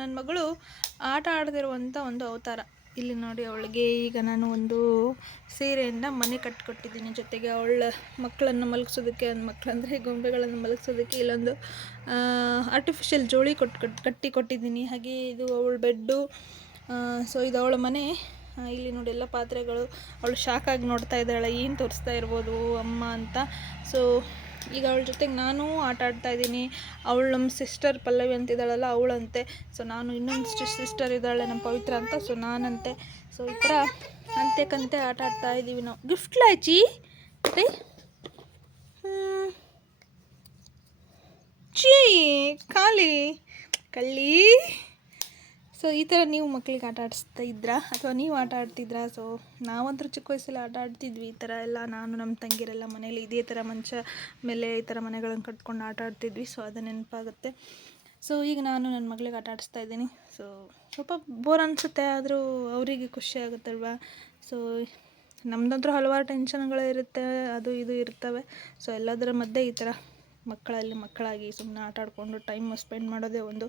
ನನ್ನ ಮಗಳು ಆಟ ಆಡದಿರುವಂಥ ಒಂದು ಅವತಾರ. ಇಲ್ಲಿ ನೋಡಿ ಅವಳಿಗೆ ಈಗ ನಾನು ಒಂದು ಸೀರೆಯಿಂದ ಮನೆ ಕಟ್ಟಿಕೊಟ್ಟಿದ್ದೀನಿ ಜೊತೆಗೆ ಅವಳ ಮಕ್ಕಳನ್ನು ಮಲಗಿಸೋದಕ್ಕೆ ಒಂದು ಮಕ್ಕಳಂದರೆ ಗೊಂಬೆಗಳನ್ನು ಮಲಗಿಸೋದಕ್ಕೆ ಇಲ್ಲೊಂದು ಆರ್ಟಿಫಿಷಿಯಲ್ ಜೋಳಿ ಕೊಟ್ಟು ಕಟ್, ಕಟ್ಟಿ ಕೊಟ್ಟಿದ್ದೀನಿ. ಹಾಗೆ ಇದು ಅವಳ ಬೆಡ್ಡು. ಸೊ ಇದು ಅವಳ ಮನೆ. ಇಲ್ಲಿ ನೋಡಿ ಎಲ್ಲ ಪಾತ್ರೆಗಳು. ಅವಳು ಶಾಕಾಗಿ ನೋಡ್ತಾ ಇದ್ದಾಳೆ. ಏನು ತೋರಿಸ್ತಾ ಇರ್ಬೋದು ಅಮ್ಮ ಅಂತ. ಸೊ ಈಗ ಅವಳ ಜೊತೆಗೆ ನಾನು ಆಟ ಆಡ್ತಾ ಇದ್ದೀನಿ. ಅವಳು ನಮ್ಮ ಸಿಸ್ಟರ್ ಪಲ್ಲವಿ ಅಂತ ಇದ್ದಾಳಲ್ಲ ಅವಳಂತೆ. ಸೊ ನಾನು ಇನ್ನೊಂದು ಸಿಸ್ಟರ್ ಇದ್ದಾಳೆ ನಮ್ಮ ಪವಿತ್ರ ಅಂತ. ಸೊ ನಾನಂತೆ. ಸೊ ಈ ಥರ ಅಂತೆ ಕಂತೆ ಆಟ ಆಡ್ತಾ ಇದ್ದೀವಿ ನಾವು. ಗಿಫ್ಟ್ ಲಾಚಿ ಮತ್ತೆ? ಹ್ಮ್. ಚೀ ಖಾಲಿ. ಕಳ್ಳಿ. ಸೊ ಈ ಥರ ನೀವು ಮಕ್ಕಳಿಗೆ ಆಟ ಆಡಿಸ್ತಾ ಇದ್ರಾ? ಅಥವಾ ನೀವು ಆಟ ಆಡ್ತಿದ್ರಾ? ಸೊ ನಾವಂತೂ ಚಿಕ್ಕ ವಯಸ್ಸಲ್ಲಿ ಆಟ ಆಡ್ತಿದ್ವಿ. ಈ ಥರ ಎಲ್ಲ ನಾನು, ನಮ್ಮ ತಂಗಿರೆಲ್ಲ ಮನೇಲಿ ಇದೇ ಥರ ಮಂಚ ಮೇಲೆ ಈ ಥರ ಮನೆಗಳನ್ನು ಕಟ್ಕೊಂಡು ಆಟ ಆಡ್ತಿದ್ವಿ. ಸೊ ಅದು ನೆನಪಾಗುತ್ತೆ. ಸೊ ಈಗ ನಾನು ನನ್ನ ಮಗಳಿಗೆ ಆಟ ಆಡಿಸ್ತಾ ಇದ್ದೀನಿ. ಸೊ ಸ್ವಲ್ಪ ಬೋರ್ ಅನಿಸುತ್ತೆ. ಆದರೂ ಅವರಿಗೆ ಖುಷಿ ಆಗುತ್ತಲ್ವಾ? ಸೊ ನಮ್ಮದಂತೂ ಹಲವಾರು ಟೆನ್ಷನ್ಗಳು ಇರುತ್ತೆ. ಅದು ಇದು ಇರ್ತವೆ. ಸೊ ಎಲ್ಲದರ ಮಧ್ಯೆ ಈ ಥರ ಮಕ್ಕಳಲ್ಲಿ ಮಕ್ಕಳಾಗಿ ಸುಮ್ಮನೆ ಆಟ ಆಡಿಕೊಂಡು ಟೈಮ್ ಸ್ಪೆಂಡ್ ಮಾಡೋದೇ ಒಂದು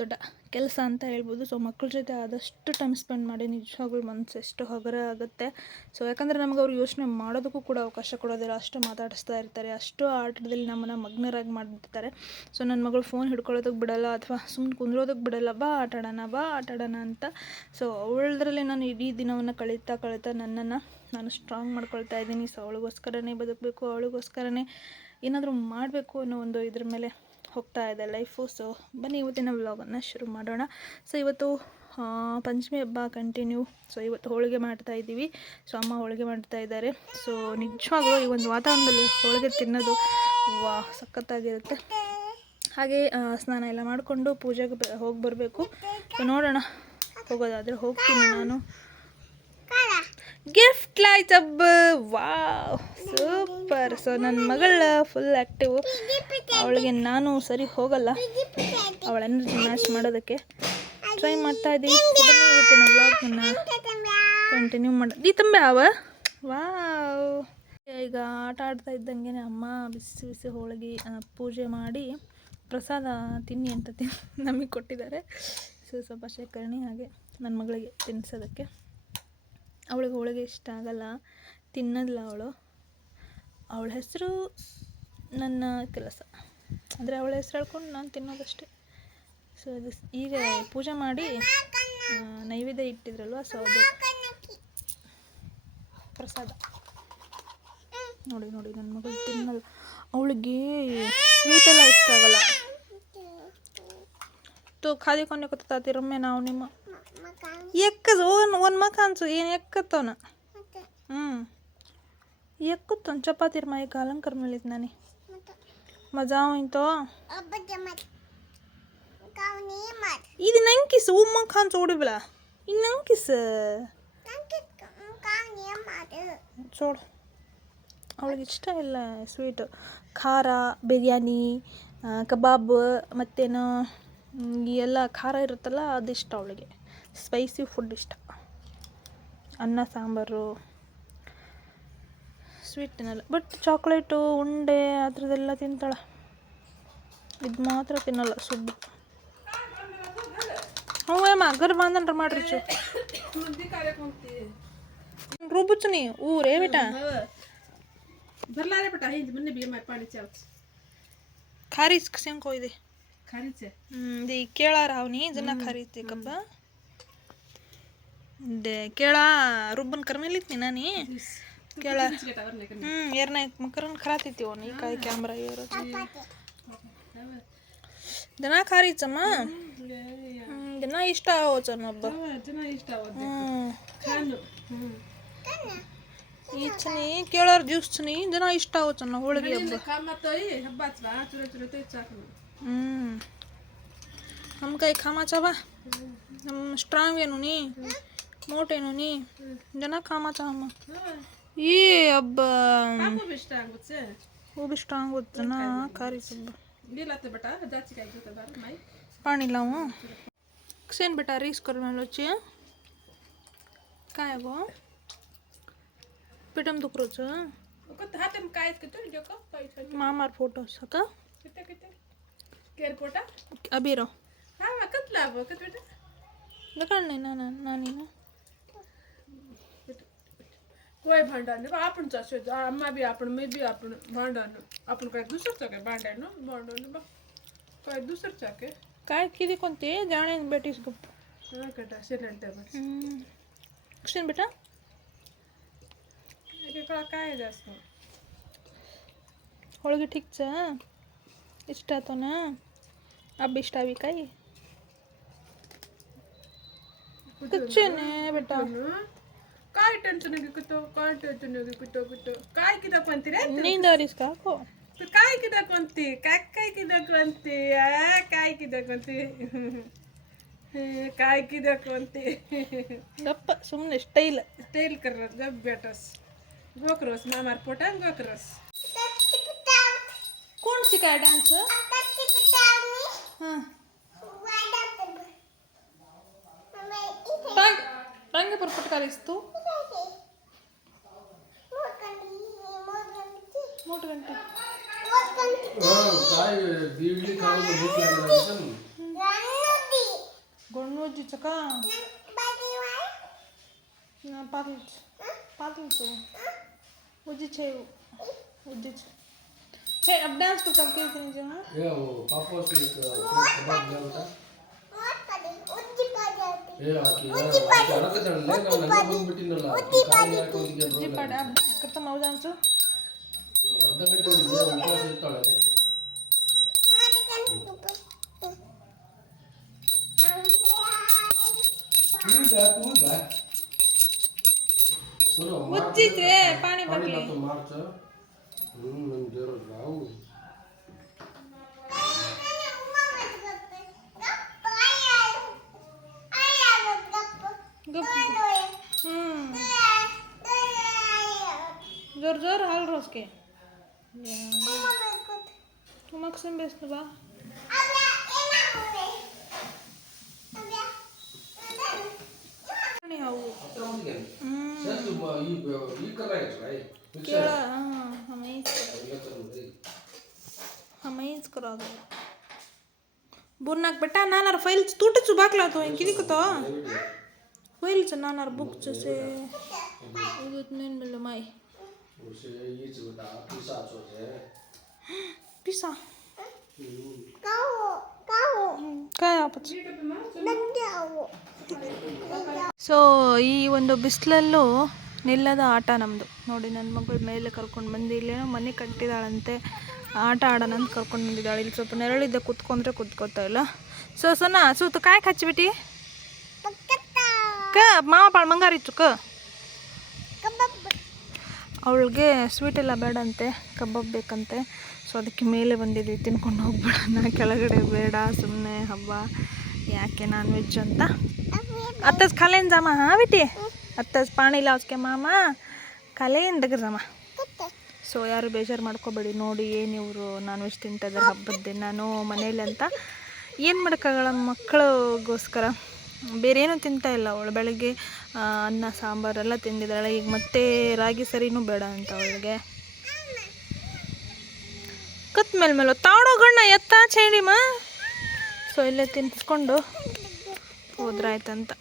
ದೊಡ್ಡ ಕೆಲಸ ಅಂತ ಹೇಳ್ಬೋದು. ಸೊ ಮಕ್ಕಳ ಜೊತೆ ಆದಷ್ಟು ಟೈಮ್ ಸ್ಪೆಂಡ್ ಮಾಡಿ ನಿಜವಾಗ್ಲೂ ಮನಸ್ಸು ಎಷ್ಟು ಹಗುರ ಆಗುತ್ತೆ. ಸೊ ಯಾಕಂದರೆ ನಮ್ಗೆ ಅವ್ರು ಯೋಚನೆ ಮಾಡೋದಕ್ಕೂ ಕೂಡ ಅವಕಾಶ ಕೊಡೋದಿಲ್ಲ. ಅಷ್ಟು ಮಾತಾಡಿಸ್ತಾ ಇರ್ತಾರೆ. ಅಷ್ಟು ಆಟದಲ್ಲಿ ನಮ್ಮನ್ನು ಮಗ್ನರಾಗಿ ಮಾಡಿರ್ತಾರೆ ಸೊ ನನ್ನ ಮಗಳು ಫೋನ್ ಹಿಡ್ಕೊಳ್ಳೋದಕ್ಕೆ ಬಿಡಲ್ಲ ಅಥವಾ ಸುಮ್ಮನೆ ಕುಂದ್ರೋದಕ್ಕೆ ಬಿಡಲ್ಲ. ಬಾ ಆಟಾಡೋಣ ಬಾ ಆಟಾಡೋಣ ಅಂತ. ಸೊ ಅವಳದ್ರಲ್ಲಿ ನಾನು ಇಡೀ ದಿನವನ್ನು ಕಳೀತಾ ಕಳೀತಾ ನನ್ನನ್ನು ನಾನು ಸ್ಟ್ರಾಂಗ್ ಮಾಡ್ಕೊಳ್ತಾ ಇದ್ದೀನಿ. ಸೊ ಅವಳಿಗೋಸ್ಕರನೇ ಬದುಕಬೇಕು, ಅವಳಿಗೋಸ್ಕರನೇ ಏನಾದರೂ ಮಾಡಬೇಕು ಅನ್ನೋ ಒಂದು ಇದ್ರ ಮೇಲೆ ಹೋಗ್ತಾ ಇದೆ ಲೈಫು ಸೊ ಬನ್ನಿ ಇವತ್ತಿನ ವ್ಲಾಗನ್ನು ಶುರು ಮಾಡೋಣ. ಸೊ ಇವತ್ತು ಪಂಚಮಿ ಹಬ್ಬ ಕಂಟಿನ್ಯೂ ಸೊ ಇವತ್ತು ಹೋಳಿಗೆ ಮಾಡ್ತಾ ಇದ್ದೀವಿ. ಸೊ ಅಮ್ಮ ಹೋಳಿಗೆ ಮಾಡ್ತಾ ಇದ್ದಾರೆ. ಸೊ ನಿಜವಾಗ್ಲೂ ಈ ಒಂದು ವಾತಾವರಣದಲ್ಲಿ ಹೋಳಿಗೆ ತಿನ್ನೋದು ವಾ ಸಖತ್ತಾಗಿರುತ್ತೆ. ಹಾಗೆ ಸ್ನಾನ ಎಲ್ಲ ಮಾಡಿಕೊಂಡು ಪೂಜೆಗೆ ಹೋಗಿ ಬರಬೇಕು. ಸೊ ನೋಡೋಣ. ಹೋಗೋದಾದರೆ ಹೋಗ್ತೀನಿ ನಾನು. ಗಿಫ್ಟ್ ಲೈಟ್ ಹಬ್ಬ ವಾವ್ ಸೊ ನನ್ನ ಮಗಳ ಫುಲ್ ಆ್ಯಕ್ಟಿವ್ ಅವಳಿಗೆ ನಾನು ಸರಿ ಹೋಗಲ್ಲ. ಅವಳ ಎನರ್ಜಿ ಮ್ಯಾಚ್ ಮಾಡೋದಕ್ಕೆ. ಟ್ರೈ ಮಾಡ್ತಾ ಇದ್ದೀನಿ. ಬ್ಲಾಗನ್ನು ಕಂಟಿನ್ಯೂ ಮಾಡ ಈ ತಂಬೆ ಅವ ವಾವ್ ಈಗ ಆಟ ಆಡ್ತಾ ಇದ್ದಂಗೆ ಅಮ್ಮ ಬಿಸಿ ಬಿಸಿ ಹೋಳಿಗೆ ಪೂಜೆ ಮಾಡಿ ಪ್ರಸಾದ ತಿನ್ನಿ ಅಂತ ತಿನ್ ನಮಗೆ ಕೊಟ್ಟಿದ್ದಾರೆ. ಸೊ ಸ್ವಲ್ಪ ಶೇಖರಣೆ ಹಾಗೆ ನನ್ನ ಮಗಳಿಗೆ ತಿನ್ನಿಸೋದಕ್ಕೆ. ಅವಳಿಗೆ ಹೋಳಿಗೆ ಇಷ್ಟ ಆಗಲ್ಲ. ತಿನ್ನೋದಿಲ್ಲ ಅವಳು. ಅವಳ ಹೆಸರು ನನ್ನ ಕೆಲಸ. ಅಂದರೆ ಅವಳ ಹೆಸರು ಹೇಳ್ಕೊಂಡು ನಾನು ತಿನ್ನೋದಷ್ಟೇ. ಸೊ ಅದು ಈಗ ಪೂಜೆ ಮಾಡಿ ನೈವೇದ್ಯ ಇಟ್ಟಿದ್ರಲ್ವ ಸೊ ಅದು ಪ್ರಸಾದ. ನೋಡಿ ನೋಡಿ ನನ್ನ ಮಗಳು ತಿನ್ನಲ್ಲ. ಅವಳಿಗೆ ಸ್ವೀಟ್ ಎಲ್ಲ ಇಷ್ಟ ಆಗಲ್ಲ. ತೋ, ಖಾದಿ ಕೊನೆ ಕೊತ್ತಾತಿರೊಮ್ಮೆ ನಾವು ನಿಮ್ಮ. ಎಕ್ಕದು, ಒಂದು ಒಂದು ಮಕ ಅನ್ಸು, ಏನು ಎಕ್ಕತ್ತವನ? ಹ್ಞೂ ಎಕ್ಕುತ್ತವನು ಚಪಾತಿ ಮಾಯಿ ಕಾಲಂ ಮೇಲೆ ನಾನೇ. ಮಜಾ ಹೋಯ್ತೋ ಇದು ನಂಕಿಸ್ ಉಮ್ಮ ಖಾನ್ ಚೋಡಿಬಿಲ ಈಗ ನಂಕಿಸ್? ಚೋಡು ಅವಳಿಗೆ ಇಷ್ಟ ಇಲ್ಲ, ಸ್ವೀಟು. ಖಾರ, ಬಿರಿಯಾನಿ ಕಬಾಬ್, ಮತ್ತೇನು ಎಲ್ಲ ಖಾರ ಇರುತ್ತಲ್ಲ ಅದು ಇಷ್ಟ ಅವಳಿಗೆ. ಸ್ಪೈಸಿ ಫುಡ್ ಇಷ್ಟ. ಅನ್ನ, ಸಾಂಬಾರು. ಸ್ವೀಟ್ ತಿನ್ನಲ್ಲ ಬಟ್ ಚಾಕ್ಲೇಟು ಉಂಡೆ ಆ ಥರದ್ದೆಲ್ಲ ತಿಂತಾಳೆ. ಇದು ಮಾತ್ರ ತಿನ್ನಲ್ಲ ಸುಬ್ಬು. ಹ್ಞೂ ಮಗರ್ ಬಾಂಧನ್ರ ಮಾಡ್ರಿ ಚು. ರುಬ್ಬುಚು ನೀ ಊರೇ ಬೇಟ ಬರ್ಲಾರೆ ಬೇಟ ಹಿಂದೆ ಮೊನ್ನೆ ಬಿ ಮೈ ಪಾಡಿ ಚಾವ್ ಖಾರೀಸ್ ಸಿಂಕೋ ಇದೆ. ಖರೀಚೆ? ಹ್ಞೂ ಇದು ಕೇಳಾರ ಅವನಿ ಇದನ್ನ ಖರೀತಿ ಕಬ್ಬ ಕೇಳ ರುಬ್ಬನ್ ಕರ್ಮೇಲಿತ್ತು ನೀ ಕೆಳ. ಹ್ಞೂ ಏರ್ನ ಮಕರನ್ ಖರಾತಿತ್ತೀವನ್ ಈ ಕಾಯಿ ಕ್ಯಾಮ್ರಾ ಏರು. ದನ ಖಾರೀಚಮ್ಮ ದನ ಇಷ್ಟ ಆವೋಚಮ್ಮ ಹಬ್ಬ. ಈಚನಿ ಕೇಳೋರ್ ಜ್ಯೂಸ್ ಚನಿ ದನ ಇಷ್ಟ ಆವೋಚನ್ನ ಹೋಳಿಗೆ ಹಬ್ಬ. ಹ್ಞೂ ನಮ್ಮ ಕೈ ಖಾಮಾಚವ ನಮ್ಮ ಸ್ಟ್ರಾಂಗ್ ಏನು ನೀ? ಮೋಟೇನು ನೀ? ದನ ಖಾಮಾಚವಮ್ಮ ये अब्बा वो भी स्ट्रांग होते वो भी स्ट्रांग होते ना खारी सब ले लाते बेटा जाची का एक बार माई पानी लाऊं किसेन बेटा रेस कर में लोचे काय वो पेटम दुख रोच ओकत हातम काय के तो जो का मामार फ़ोटो सका किते किते केर फ़ोटो अबेरो हाँ कतला वो कत बेटा नहीं ना ना नानी ना कोई भांडा नहीं आप चाचे अम्मा भी अपन मैं भी अपन भांडा अपन दूसर चाहे भांडा ना भांडा ना कहीं दूसर चाहे काय की कोणते जाने बेटी इसको हाँ कटा से लेते बस क्षीण बेटा ये का काय जास होळगे ठीक छ इष्टा तो ना अब इष्टा भी काय कुछ नहीं बेटा काय टेन्शन घेतो काय टेन्शन घेतो घेतो काय किती कोणती रे नींद आ रही इसका आपको तू काय किती कोणती काय काय किती कोणती आ, काय किती कोणती काय किती कोणती ಗಪ್ಪ ಸುಮ್ಮನೆ ಸ್ಟೈಲ್ स्टेल कर गप बेटस गोकरस मामार पोटा गोकरस कोण शिकाय डान्स हां टांग टांगे पर काय बिर्डी खाऊन भूक लागली गणोजीचं का ना पातळीच पातळीच उजी छे उजीच हे अब डांस को करके थे जो हाँ ये वो पापा से एक बात गया होता ये आके उजी पड़ी उजी पड़ी उजी पड़ी अब डांस करता माउ डांस ಅರ್ಧ ಗಂಟೆ ಹೋಗಿದ್ದೆ, ಉಪವಾಸ ಇರ್ತಾಳೆ ಅದಕ್ಕೆ. ಕೂದ, ಕೂದ. ಸುರು, ಉಜ್ಜಿದ್ರೆ ಪಾಣಿ ಪಾಣಿ ಬರ್ಲಿ ಮಾತು ಮಾರ್ಚ. ಹ್ಮ್, ನನ್ ದೇವ್ರ ರಾವು. गप हम्म जोर जोर हाल रोज के Kumaksın besni ba. ಬುರ್ನಾಕ್ ಬೆಟ್ಟ ನಾನಾರ ಫೈಲ್ಸ್ ತೂಟ ಚುಬಾಕ್ಲಾತು ಹಿಂಗೆ ಕಿದಿಕುತೋ ಫೈಲ್ಸ್ ನಾನಾರ ಬುಕ್ ಚೂಸೆ ಇದು ನೇನು ಮೈ ಸೋ ಈ ಒಂದು ಬಿಸಿಲಲ್ಲೂ ನಿಲ್ಲದ ಆಟ ನಮ್ಮದು ನೋಡಿ ನನ್ನ ಮಗಳು ಮೇಲೆ ಕರ್ಕೊಂಡು ಬಂದು ಇಲ್ಲೇನೋ ಮನೆ ಕಟ್ಟಿದಾಳಂತೆ. ಆಟ ಆಡೋಣ ಅಂತ ಕರ್ಕೊಂಡು ಬಂದಿದ್ದಾಳೆ. ಇಲ್ಲಿ ಸ್ವಲ್ಪ ನೆರಳಿದ್ದ ಕುತ್ಕೊಂಡ್ರೆ ಕುತ್ಕೋತಾ ಇಲ್ಲ. ಸೊ ಸೊನ್ನ ಸೂತು ಕಾಯಕ್ಕೆ ಹಚ್ಬಿಟ್ಟಿ ಕ ಮಾವ ಪಾಳ ಮಂಗಾರಿ ಅವಳಿಗೆ ಸ್ವೀಟ್ ಎಲ್ಲ ಬೇಡಂತೆ, ಕಬಾಬ್ ಬೇಕಂತೆ. ಸೊ ಅದಕ್ಕೆ ಮೇಲೆ ಬಂದಿದ್ವಿ, ತಿನ್ಕೊಂಡು ಹೋಗ್ಬಿಡೋಣ ಕೆಳಗಡೆ ಬೇಡ ಸುಮ್ಮನೆ ಹಬ್ಬ, ಯಾಕೆ ನಾನ್ ವೆಜ್ ಅಂತ. ಅತ್ತಸ್ ಖಾಲೇನ್ ಜಾಮ ಹಾ ಬಿಟ್ಟಿ ಅತ್ತಸ್ ಪಾಣಿ ಲಾಸ್ಕೆ ಮಾಮ ಖಾಲೇನ್ ದಗ್ರ ಜಾಮ ಸೊ ಯಾರು ಬೇಜಾರು ಮಾಡ್ಕೋಬೇಡಿ, ನೋಡಿ ಏನು ಇವರು ನಾನ್ ವೆಜ್ ತಿಂತಿದ್ದಾರೆ ಹಬ್ಬದ ನಾನು ಮನೇಲಿ ಅಂತ. ಏನು ಮಾಡೋಕ್ಕಾಗಲ್ಲ ಮಕ್ಕಳಿಗೋಸ್ಕರ ಬೇರೆ ಏನೂ ತಿಂತಾ ಇಲ್ಲ ಅವಳು. ಬೆಳಗ್ಗೆ ಅನ್ನ ಸಾಂಬಾರೆಲ್ಲ ತಿಂದಿದ್ದಾಳೆ. ಈಗ ಮತ್ತೆ ರಾಗಿ ಸರಿನೂ ಬೇಡ ಅಂತ ಅವಳಿಗೆ. ಕತ್ ಮೇಲೆ ಮೇಲೆ ತಾವಡೋ ಗಣ್ಣ ಎತ್ತ ಚೇಡಿಮ ಸೊ ಇಲ್ಲೇ ತಿನ್ಸ್ಕೊಂಡು ಹೋದ್ರಾಯ್ತಂತ.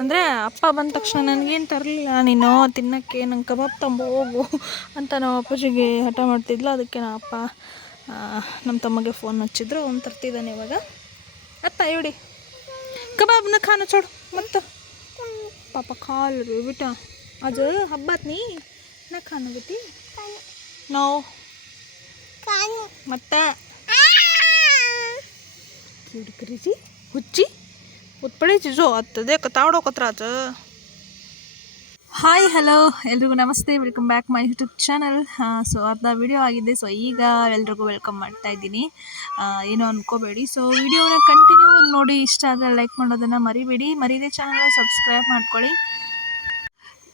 ಅಂದರೆ ಅಪ್ಪ ಬಂದ ತಕ್ಷಣ ನನಗೇನು ತರಲಿಲ್ಲ. ನೀನು ತಿನ್ನಕ್ಕೆ ನಂಗೆ ಕಬಾಬ್ ತಂಬ, ಹೋಗು ಅಂತ ನಮ್ಮ ಅಪ್ಪಾಜಿಗೆ ಹಠ ಮಾಡ್ತಿದ್ಲ. ಅದಕ್ಕೆ ನಮ್ಮ ಅಪ್ಪ ನಮ್ಮ ತಮ್ಮಗೆ ಫೋನ್ ಹಚ್ಚಿದ್ರು. ಅವ್ನು ತರ್ತಿದ್ದಾನೆ ಇವಾಗ. ಅತ್ತ ಇಡಿ ಕಬಾಬ್ನ ಖಾನ ಚೋಡು ಮತ್ತು ಪಾಪ ಕಾಲ್ ರೀ ಬಿಟ್ಟ ಅದು ಹಬ್ಬತ್ ನೀ ನಾ ಖಾನ ಬಿಟ್ಟಿ ನಾವು ಮತ್ತೆ ಕಿಡಿಕರಿಜಿ ಹುಚ್ಚಿ ಉತ್ಪಡಿಸಿ ಜೋ ಹತ್ತದೆ ತಾವಡೋ ಕತ್ರಾಚ ಹಾಯ್ ಹಲೋ ಎಲ್ರಿಗೂ ನಮಸ್ತೆ. Welcome back my YouTube channel so ಅರ್ಧ ವಿಡಿಯೋ ಆಗಿದೆ. ಸೊ ಈಗ ಎಲ್ರಿಗೂ ವೆಲ್ಕಮ್ ಮಾಡ್ತಾ ಇದ್ದೀನಿ. ಏನೋ ಅನ್ಕೋಬೇಡಿ. ಸೊ ವಿಡಿಯೋನ ಕಂಟಿನ್ಯೂ ನೋಡಿ. ಇಷ್ಟ ಆದರೆ ಲೈಕ್ ಮಾಡೋದನ್ನು ಮರಿಬೇಡಿ. ಮರೀದೆ ಚಾನಲ್ ಸಬ್ಸ್ಕ್ರೈಬ್ ಮಾಡ್ಕೊಳ್ಳಿ.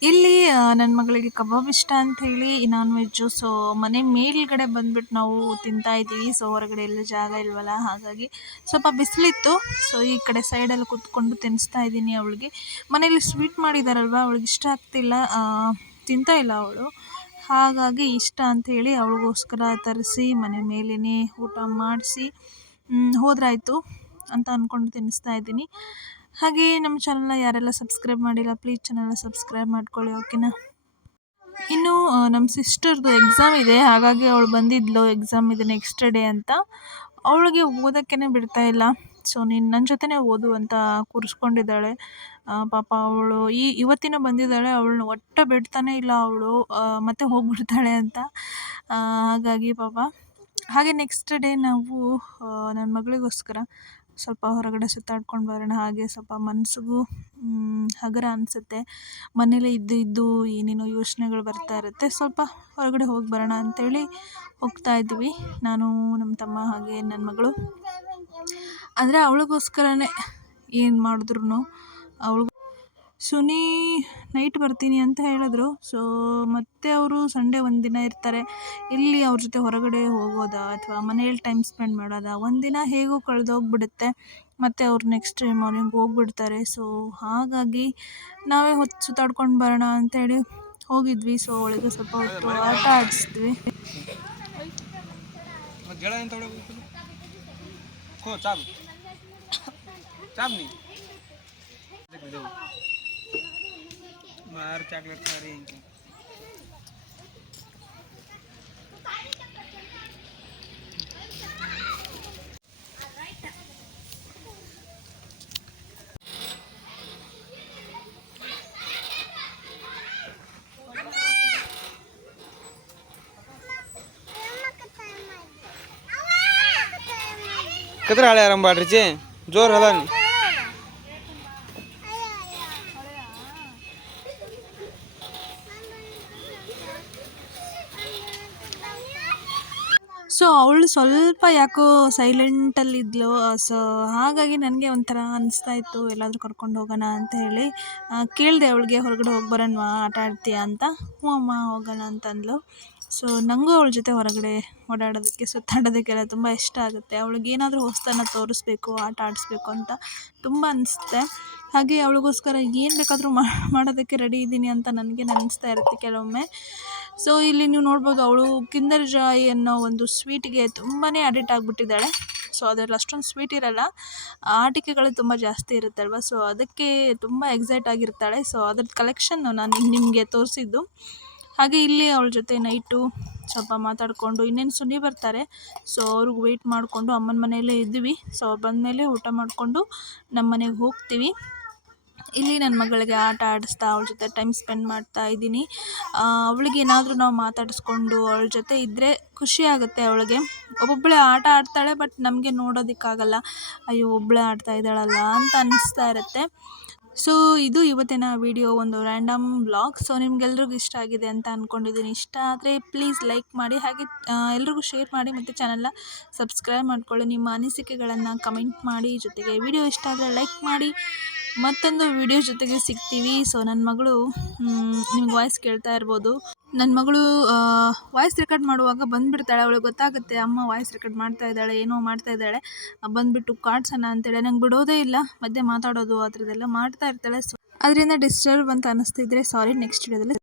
ಇಲ್ಲಿ ನನ್ನ ಮಗಳಿಗೆ ಕಬಾಬ್ ಇಷ್ಟ ಅಂತ ಹೇಳಿ ನಾನ್ ವೆಜ್ಜು. ಸೊ ಮನೆ ಮೇಲ್ಗಡೆ ಬಂದ್ಬಿಟ್ಟು ನಾವು ತಿಂತಾ ಇದ್ದೀವಿ. ಸೊ ಹೊರಗಡೆ ಎಲ್ಲ ಜಾಗ ಇಲ್ವಲ್ಲ? ಹಾಗಾಗಿ ಸ್ವಲ್ಪ ಬಿಸಿಲಿತ್ತು. ಸೊ ಈ ಕಡೆ ಸೈಡಲ್ಲಿ ಕೂತ್ಕೊಂಡು ತಿನ್ನಿಸ್ತಾ ಇದ್ದೀನಿ ಅವಳಿಗೆ. ಮನೇಲಿ ಸ್ವೀಟ್ ಮಾಡಿದಾರಲ್ವ? ಅವಳಿಗೆ ಇಷ್ಟ ಆಗ್ತಿಲ್ಲ. ತಿಂತಾ ಇಲ್ಲ ಅವಳು. ಹಾಗಾಗಿ ಇಷ್ಟ ಅಂತ ಹೇಳಿ ಅವಳಿಗೋಸ್ಕರ ತರಿಸಿ, ಮನೆ ಮೇಲೇ ಊಟ ಮಾಡಿಸಿ ಹೋದ್ರಾಯ್ತು ಅಂತ ಅಂದ್ಕೊಂಡು ತಿನ್ನಿಸ್ತಾ ಇದ್ದೀನಿ. ಹಾಗೆ ನಮ್ಮ ಚಾನಲ್ನ ಯಾರೆಲ್ಲ ಸಬ್ಸ್ಕ್ರೈಬ್ ಮಾಡಿಲ್ಲ ಪ್ಲೀಸ್ ಚಾನಲ್ನ ಸಬ್ಸ್ಕ್ರೈಬ್ ಮಾಡ್ಕೊಳ್ಳಿ ಓಕೆನಾ ಇನ್ನು ನಮ್ಮ ಸಿಸ್ಟರ್ದು ಎಕ್ಸಾಮ್ ಇದೆ, ಹಾಗಾಗಿ ಅವಳು ಬಂದಿದ್ಲು ಎಕ್ಸಾಮ್ ಇದೆ ನೆಕ್ಸ್ಟ್ ಡೇ ಅಂತ. ಅವಳಿಗೆ ಓದೋಕ್ಕೇ ಬಿಡ್ತಾ ಇಲ್ಲ. ಸೊ ನೀನು ನನ್ನ ಜೊತೆನೇ ಓದು ಅಂತ ಕೂರಿಸ್ಕೊಂಡಿದ್ದಾಳೆ. ಪಾಪ ಅವಳು ಈ, ಇವತ್ತಿನ ಬಂದಿದ್ದಾಳೆ, ಅವಳನ್ನ ಒಟ್ಟ ಬಿಡ್ತಾನೆ ಇಲ್ಲ ಅವಳು ಮತ್ತೆ ಹೋಗ್ಬಿಡ್ತಾಳೆ ಅಂತ. ಹಾಗಾಗಿ ಪಾಪ, ಹಾಗೆ ನೆಕ್ಸ್ಟ್ ಡೇ ನಾವು ನನ್ನ ಮಗಳಿಗೋಸ್ಕರ ಸ್ವಲ್ಪ ಹೊರಗಡೆ ಸುತ್ತಾಡ್ಕೊಂಡು ಬರೋಣ. ಹಾಗೆ ಸ್ವಲ್ಪ ಮನಸ್ಸಿಗೂ ಹಗುರ ಅನಿಸುತ್ತೆ. ಮನೇಲೇ ಇದ್ದು ಇದ್ದು ಏನೇನೋ ಯೋಚನೆಗಳು ಬರ್ತಾ ಇರುತ್ತೆ. ಸ್ವಲ್ಪ ಹೊರಗಡೆ ಹೋಗಿ ಬರೋಣ ಅಂಥೇಳಿ ಹೋಗ್ತಾ ಇದ್ವಿ ನಾನು, ನಮ್ಮ ತಮ್ಮ ಹಾಗೆ ನನ್ನ ಮಗಳು. ಅಂದರೆ ಅವಳಿಗೋಸ್ಕರನೇ ಏನು ಮಾಡಿದ್ರು ಅವಳು ಸುನಿ ನೈಟ್ ಬರ್ತೀನಿ ಅಂತ ಹೇಳಿದ್ರು. ಸೊ ಮತ್ತೆ ಅವರು ಸಂಡೇ ಒಂದಿನ ಇರ್ತಾರೆ. ಇಲ್ಲಿ ಅವ್ರ ಜೊತೆ ಹೊರಗಡೆ ಹೋಗೋದಾ ಅಥವಾ ಮನೇಲಿ ಟೈಮ್ ಸ್ಪೆಂಡ್ ಮಾಡೋದಾ? ಒಂದಿನ ಹೇಗೂ ಕಳೆದೋಗ್ಬಿಡುತ್ತೆ. ಮತ್ತು ಅವ್ರು ನೆಕ್ಸ್ಟ್ ಡೇ ಮಾರ್ನಿಂಗ್ ಹೋಗ್ಬಿಡ್ತಾರೆ. ಸೊ ಹಾಗಾಗಿ ನಾವೇ ಹೊತ್ತು ಸುತ್ತಾಡ್ಕೊಂಡು ಬರೋಣ ಅಂತೇಳಿ ಹೋಗಿದ್ವಿ. ಸೊ ಒಳಗೆ ಸ್ವಲ್ಪ ಹೊತ್ತು ಆಟ ಆಡಿಸಿದ್ವಿ. येईन तेवढं उचलू. हो चाल चाल नाही देऊ, देऊ. मार चॉकलेट सारे येईन की. किती राहिले आराम बाटरीचे जोर So ಅವಳು ಸ್ವಲ್ಪ ಯಾಕೋ ಸೈಲೆಂಟಲ್ಲಿದ್ಲು ಸೊ ಹಾಗಾಗಿ ನನಗೆ ಒಂಥರ ಅನಿಸ್ತಾ ಇತ್ತು, ಎಲ್ಲಾದರೂ ಕರ್ಕೊಂಡು ಹೋಗೋಣ ಅಂತ ಹೇಳಿ. ಕೇಳಿದೆ ಅವಳಿಗೆ, ಹೊರಗಡೆ ಹೋಗಿ ಬರೋಣವಾ, ಆಟ ಆಡ್ತೀಯಾ ಅಂತ? ಹ್ಞೂ ಅಮ್ಮ, ಹೋಗೋಣ ಅಂತ ಅಂದ್ಲು. ಸೊ ನನಗೂ ಅವಳ ಜೊತೆ ಹೊರಗಡೆ ಓಡಾಡೋದಕ್ಕೆ, ಸುತ್ತಾಡೋದಕ್ಕೆಲ್ಲ ತುಂಬ ಇಷ್ಟ ಆಗುತ್ತೆ. ಅವಳಿಗೆ ಏನಾದರೂ ಹೊಸ್ತನ ತೋರಿಸ್ಬೇಕು, ಆಟ ಆಡಿಸ್ಬೇಕು ಅಂತ ತುಂಬ ಅನಿಸುತ್ತೆ. ಹಾಗೆ ಅವಳಿಗೋಸ್ಕರ ಏನು ಬೇಕಾದರೂ ಮಾಡೋದಕ್ಕೆ ರೆಡಿ ಇದ್ದೀನಿ ಅಂತ ನನಗೆ ಅನಿಸ್ತಾ ಇರುತ್ತೆ ಕೆಲವೊಮ್ಮೆ. ಸೊ ಇಲ್ಲಿ ನೀವು ನೋಡ್ಬೋದು ಅವಳು ಕಿಂದರ್ ಜಾಯ್ ಅನ್ನೋ ಒಂದು ಸ್ವೀಟಿಗೆ ತುಂಬಾ ಅಡಿಟ್ ಆಗಿಬಿಟ್ಟಿದ್ದಾಳೆ. ಸೊ ಅದರಲ್ಲಿ ಅಷ್ಟೊಂದು ಸ್ವೀಟ್ ಇರಲ್ಲ. ಆಟಿಕೆಗಳು ತುಂಬ ಜಾಸ್ತಿ ಇರುತ್ತಲ್ವ? ಸೊ ಅದಕ್ಕೆ ತುಂಬ ಎಕ್ಸೈಟ್ ಆಗಿರ್ತಾಳೆ. ಸೊ ಅದ್ರದ್ದು ಕಲೆಕ್ಷನ್ ನಾನು ನಿಮಗೆ ತೋರಿಸಿದ್ದು. ಹಾಗೆ ಇಲ್ಲಿ ಅವಳ ಜೊತೆ ನೈಟು ಸ್ವಲ್ಪ ಮಾತಾಡಿಕೊಂಡು ಇನ್ನೇನು ಸುನಿ ಬರ್ತಾರೆ. ಸೊ ಅವ್ರಿಗೆ ವೆಯ್ಟ್ ಮಾಡಿಕೊಂಡು ಅಮ್ಮನ ಮನೆಯಲ್ಲೇ ಇದ್ವಿ ಸೊ ಅವ್ರು ಬಂದಮೇಲೆ ಊಟ ಮಾಡಿಕೊಂಡು ನಮ್ಮ ಮನೆಗೆ ಹೋಗ್ತೀವಿ. ಇಲ್ಲಿ ನನ್ನ ಮಗಳಿಗೆ ಆಟ ಆಡಿಸ್ತಾ ಅವಳ ಜೊತೆ ಟೈಮ್ ಸ್ಪೆಂಡ್ ಮಾಡ್ತಾ ಇದ್ದೀನಿ. ಅವಳಿಗೆ ಏನಾದರೂ ನಾವು ಮಾತಾಡಿಸ್ಕೊಂಡು ಅವಳ ಜೊತೆ ಇದ್ದರೆ ಖುಷಿ ಆಗುತ್ತೆ ಅವಳಿಗೆ. ಒಬ್ಬೊಬ್ಬಳೇ ಆಟ ಆಡ್ತಾಳೆ ಬಟ್ ನಮಗೆ ನೋಡೋದಕ್ಕಾಗಲ್ಲ. ಅಯ್ಯೋ ಒಬ್ಬಳೇ ಆಡ್ತಾ ಇದ್ದಾಳಲ್ಲ ಅಂತ ಅನ್ನಿಸ್ತಾ ಇರುತ್ತೆ. ಸೊ ಇದು ಇವತ್ತಿನ ವಿಡಿಯೋ ಒಂದು ರ್ಯಾಂಡಮ್ ಬ್ಲಾಗ್ ಸೊ ನಿಮ್ಗೆಲ್ರಿಗೂ ಇಷ್ಟ ಆಗಿದೆ ಅಂತ ಅಂದ್ಕೊಂಡಿದ್ದೀನಿ ಇಷ್ಟ ಆದರೆ ಪ್ಲೀಸ್ ಲೈಕ್ ಮಾಡಿ. ಹಾಗೆ ಎಲ್ರಿಗೂ ಶೇರ್ ಮಾಡಿ. ಮತ್ತು ಚಾನಲ್ನ ಸಬ್ಸ್ಕ್ರೈಬ್ ಮಾಡ್ಕೊಳ್ಳಿ. ನಿಮ್ಮ ಅನಿಸಿಕೆಗಳನ್ನು ಕಮೆಂಟ್ ಮಾಡಿ. ಜೊತೆಗೆ ವಿಡಿಯೋ ಇಷ್ಟ ಆದರೆ ಲೈಕ್ ಮಾಡಿ. ಮತ್ತೊಂದು ವಿಡಿಯೋ ಜೊತೆಗೆ ಸಿಗ್ತೀವಿ. ಸೊ ನನ್ನ ಮಗಳು ನಿಮ್ಗೆ ವಾಯ್ಸ್ ಕೇಳ್ತಾ ಇರ್ಬೋದು. ನನ್ನ ಮಗಳು ವಾಯ್ಸ್ ರೆಕಾರ್ಡ್ ಮಾಡುವಾಗ ಬಂದುಬಿಡ್ತಾಳೆ. ಅವಳಿಗೆ ಗೊತ್ತಾಗುತ್ತೆ, ಅಮ್ಮ ವಾಯ್ಸ್ ರೆಕಾರ್ಡ್ ಮಾಡ್ತಾ ಇದ್ದಾಳೆ, ಏನೋ ಮಾಡ್ತಾ ಇದ್ದಾಳೆ. ಬಂದುಬಿಟ್ಟು ಕಾಡ್ಸೋಣ ಅಂತೇಳಿ. ನಂಗೆ ಬಿಡೋದೇ ಇಲ್ಲ. ಮಧ್ಯೆ ಮಾತಾಡೋದು ಆ ಮಾಡ್ತಾ ಇರ್ತಾಳೆ. ಸೊ ಅದರಿಂದ ಡಿಸ್ಟರ್ಬ್ ಅಂತ ಅನ್ನಿಸ್ತಿದ್ರೆ ಸಾರಿ ನೆಕ್ಸ್ಟ್ ವಿಡಿಯೋದಲ್ಲಿ